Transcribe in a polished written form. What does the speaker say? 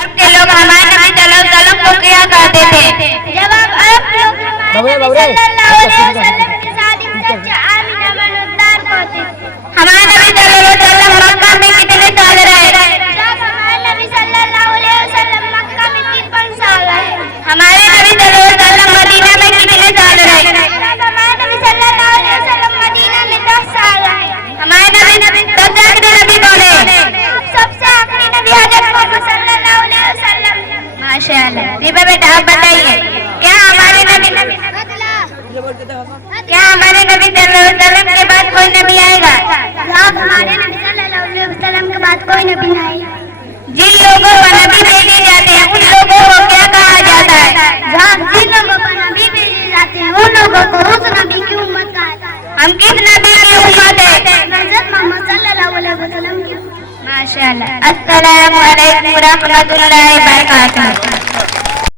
عرب کے لوگ ہمارے نبی صلی اللہ علیہ وسلم کو کیا کرتے تھے؟ جب عرب لوگ ہمارے نبی صلی اللہ علیہ وسلم کی شادی سچا آمینہ بنودار ہوتے تھے۔ ہمارے نبی صلی اللہ علیہ وسلم مکہ میں کتنے سال رہے؟ جب ہمارے نبی صلی اللہ علیہ وسلم مکہ میں 53 سال رہے۔ ہمارے نبی صلی اللہ علیہ وسلم مدینہ میں کتنے سال رہے؟ جب ہمارے نبی صلی اللہ علیہ وسلم مدینہ میں 10 سال رہے۔ ہمارے نبی سب سے آخری نبی کون ہے؟ سب سے آخری نبی حضرت محمد صلی اللہ علیہ وسلم۔ ماشاءاللہ۔ دیپا بیٹا آپ بتائیے کیا ہمارے نبی صلی اللہ علیہ وسلم کے بعد کوئی نبی آئے گا؟ اب ہمارے نبی صلی اللہ علیہ وسلم کے بعد کوئی نبی نہیں آئے گا۔ جن لوگوں کو نبی بھیجے جاتے ہیں ان لوگوں کو کیا کہا جاتا ہے؟ جن لوگوں کو نبی بھیجے جاتے ہیں ان لوگوں کو اس نبی کی امت کہا جاتا ہے۔ ہم کس نبی کی امت ہے؟ حضرت محمد صلی اللہ علیہ وسلم کی۔ ماشاءاللہ۔ السلام علیکم ورحمۃ اللہ وبرکاتہ۔